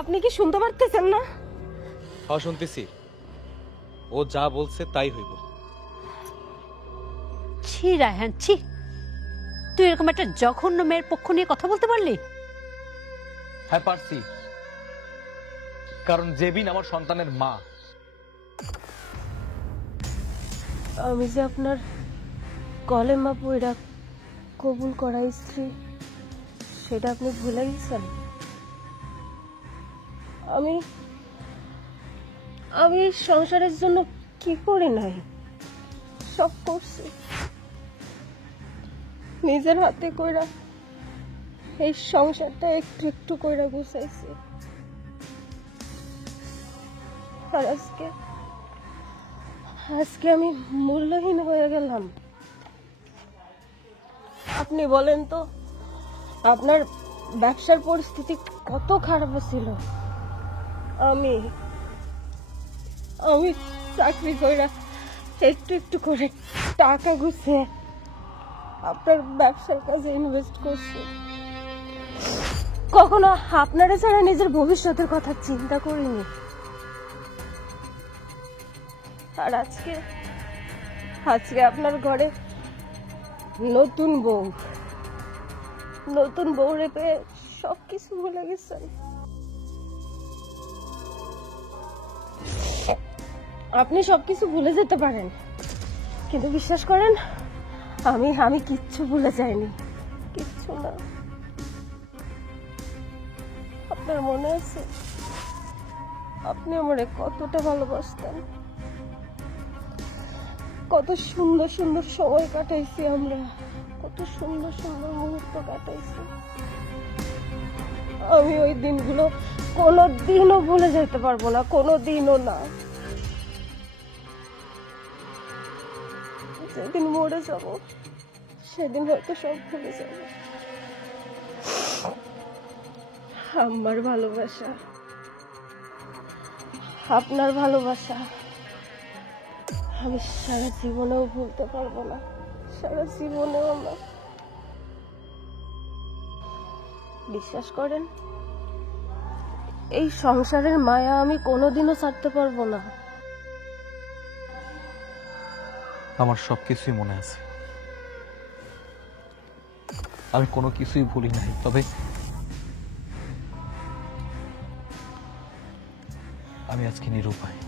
আপনি কি শুনতে পারতেছেন না? হ্যাঁ, শুনতেছি। ও যা বলছে তাই হইব। ছি রায়হান, ছি! তুই এরকম একটা জঘন্য মেয়ের পক্ষ নিয়ে কথা বলতে পারলি? হ্যাঁ, পারছি, কারণ জেবিন আমার সন্তানের মা। আমি যে আপনার কলেমা পড়া কবুল করা স্ত্রী, সেটা আপনি ভুলে গেছেন। আমি সংসারের জন্য কি করি নাই, সব করছি নিজের হাতে কইরা। এই সংসারটা একটু একটু কইরা গুছাইছি, আর আজকে আমি মূল্যহীন হয়ে গেলাম। আপনি বলেন তো, আপনার ব্যবসার পরিস্থিতি কত খারাপ ছিল। আমি চাকরি কইরা একটু একটু করে টাকা গুছিয়ে আপনার ব্যবসার কাজে ইনভেস্ট করছি। কখনো আপনারা ছাড়া নিজের ভবিষ্যতের কথা চিন্তা করিনি। আর আজকে আপনার ঘরে নতুন বউ রে পেয়ে সবকিছু ভুলে গেছেন। আপনি সবকিছু ভুলে যেতে পারেন, কিন্তু বিশ্বাস করেন, আমি কিচ্ছু ভুলে যাইনি, কিচ্ছু না। আপনার মনে আছে আপনি আমারে কতটা ভালোবাসতেন? কত সুন্দর সুন্দর সময় কাটাইছি আমরা, কত সুন্দর সুন্দর মুহূর্ত কাটাইছি। আমি ওই দিনগুলো কোনো দিনও ভুলে যেতে পারবো না, কোনো দিনও না। যেদিন মরে যাব সেদিন হয়তো সব ভুলে যাব। আমার ভালোবাসা, আপনার ভালোবাসা আমি সারা জীবনেও ভুলতে পারবো না, সারা জীবনেও না। বিশ্বাস করেন, এই সংসারের মায়া আমি কোনোদিনও ছাড়তে পারবো না। আমার সবকিছুই মনে আছে, আমি কোনো কিছুই ভুলি নাই। তবে আমি আজকে নিরুপায়।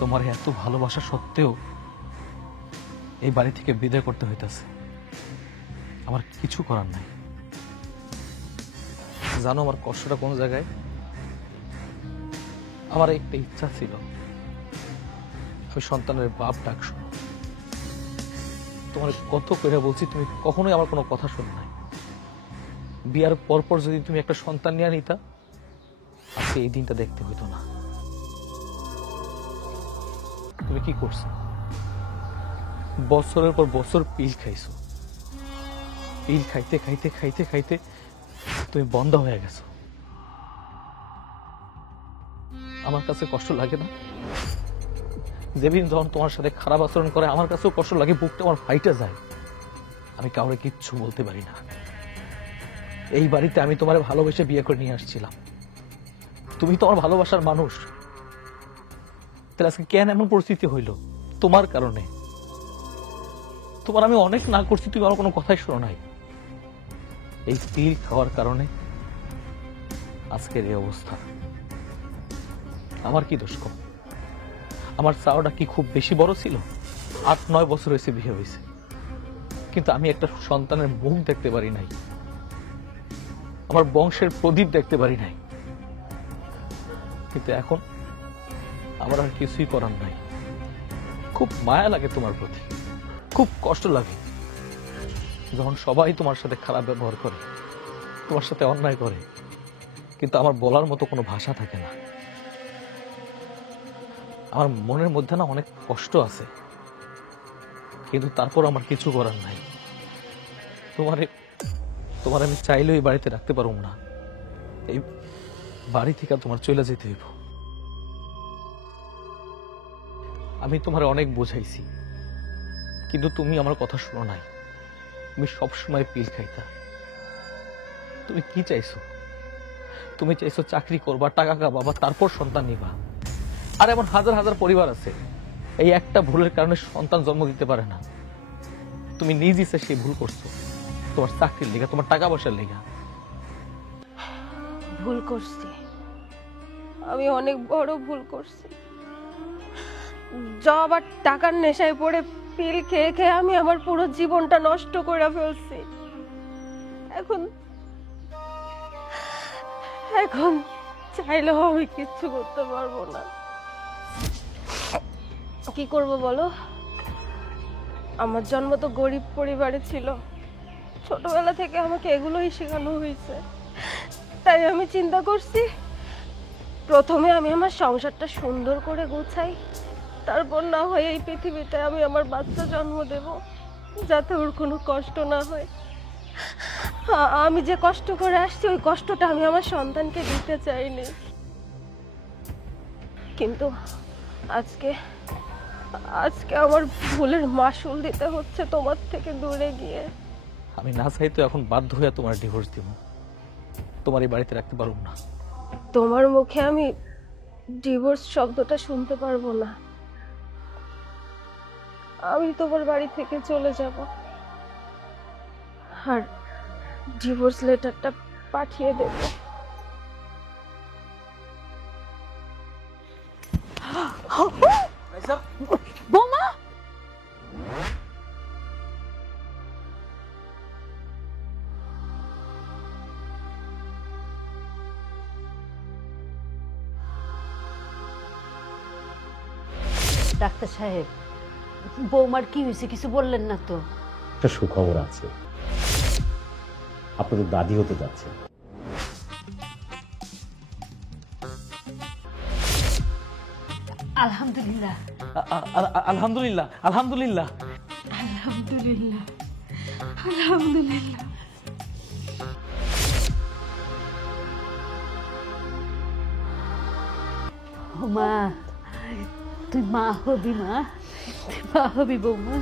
তোমার এত ভালোবাসা সত্ত্বেও এই বাড়ি থেকে বিদায় করতে হইতেছে। আমার কিছু করার নাই। জানো আমার কষ্টটা কোন জায়গায়? আমার একটা ইচ্ছা ছিল আমি সন্তানের বাপ ডাক শুনো। তোমার কত করে বলছি, তুমি কখনোই আমার কোনো কথা শোনো নাই। বিয়ার পরপর যদি তুমি একটা সন্তান নিয়ে নিতা, আজকে এই দিনটা দেখতে হইতো না। তুমি কি করছো? বছরের পর বছর পিল খাইছো। পিল খাইতে খাইতে খাইতে খাইতে তুমি বন্ধ হয়ে গেছো। আমার কাছে কষ্ট লাগে না? যেদিন যখন তোমার সাথে খারাপ আচরণ করে আমার কাছেও কষ্ট লাগে, বুকটা আমার ফাইটে যায়। আমি কাউরে কিচ্ছু বলতে পারি না। এই বাড়িতে আমি তোমার ভালোবেসে বিয়ে করে নিয়ে আসছিলাম। তুমি তো আমার ভালোবাসার মানুষ। তাহলে আজকে কেন এমন পরিস্থিতি হইল? তোমার কারণে। তোমার আমি অনেক না করছি, তুমি আমার কোনো কথাই শোনো নাই। এই পিল খাওয়ার কারণে আজকের এই অবস্থা। আমার কি দোষ? আমার চাওয়াটা কি খুব বেশি বড় ছিল? 8-9 বছর হয়েছে বিয়ে হয়েছে, কিন্তু আমি একটা সন্তানের মুখ দেখতে পারি নাই, আমার বংশের প্রদীপ দেখতে পারি নাই। কিন্তু এখন আমার আর কিছুই করার নাই। খুব মায়া লাগে তোমার প্রতি, খুব কষ্ট লাগে যখন সবাই তোমার সাথে খারাপ ব্যবহার করে, তোমার সাথে অন্যায় করে, কিন্তু আমার বলার মতো কোনো ভাষা থাকে না। আমার মনের মধ্যে না অনেক কষ্ট আছে, কিন্তু তারপর আমার কিছু করার নাই। তোমার আমি চাইলেও এই বাড়িতে রাখতে পারবো না। এই বাড়ি থেকে তোমার চলে যেতে হইব। আমি তোমার অনেক বোঝাইছি, কিন্তু তুমি আমার কথা শুনো নাই। তুমি সবসময় পিল খাইতা। তুমি কি চাইছো? তুমি চাইছো চাকরি করবা, টাকা কামাবা, তারপর সন্তান নিবা। আর এমন হাজার হাজার পরিবার আছে এই একটা ভুলের কারণে সন্তান জন্ম দিতে পারে না। তুমি নিজ ইচ্ছে সেই ভুল করছো, তোমার চাকরির লেগা, তোমার টাকা পয়সার লেগা। ভুল করছি, আমি অনেক বড় ভুল করছি। জব আর টাকার নেশায় পড়ে পিল খেয়ে খেয়ে আমি আমার পুরো জীবনটা নষ্ট করে ফেলছি। এখন চাইলেও আমি কিচ্ছু করতে পারবো না। কি করব বলো? আমার জন্ম তো গরিব পরিবারে ছিল, ছোটবেলা থেকে আমাকে এগুলোই শেখানো হয়েছে। তাই আমি চিন্তা করছি প্রথমে আমি আমার সংসারটা সুন্দর করে গোছাই, তারপর না হয় এই পৃথিবীতে আমি আমার বাচ্চা জন্ম দেব, যাতে ওর কোনো কষ্ট না হয়। আমি যে কষ্ট করে আসছি ওই কষ্টটা আমি আমার সন্তানকে দিতে চাইনি, কিন্তু আজকে আমার ভুলের মাসুল দিতে হচ্ছে তোমার থেকে দূরে গিয়ে। আমি না চাই তো এখন বাধ্য হয়ে তোমার ডিভোর্স দিব। তোমার এই বাড়িতে রাখতে পারবো না। তোমার মুখে আমি ডিভোর্স শব্দটা শুনতে পারবো না। আমি তোমার বাড়ি থেকে চলে যাব আর ডিভোর্স লেটারটা পাঠিয়ে দেব। বৌমা, ডাক্তার সাহেব, বৌমার কি হয়েছে কিছু বললেন না তো? একটা সুখবর আছে, আপনাদের দাদি হতে যাচ্ছে। আলহামদুলিল্লাহ আলহামদুলিল্লাহ আলহামদুলিল্লাহ আলহামদুলিল্লাহ আলহামদুলিল্লাহ। মা তুই মা হবি, মা তুই মা হবি বৌমা।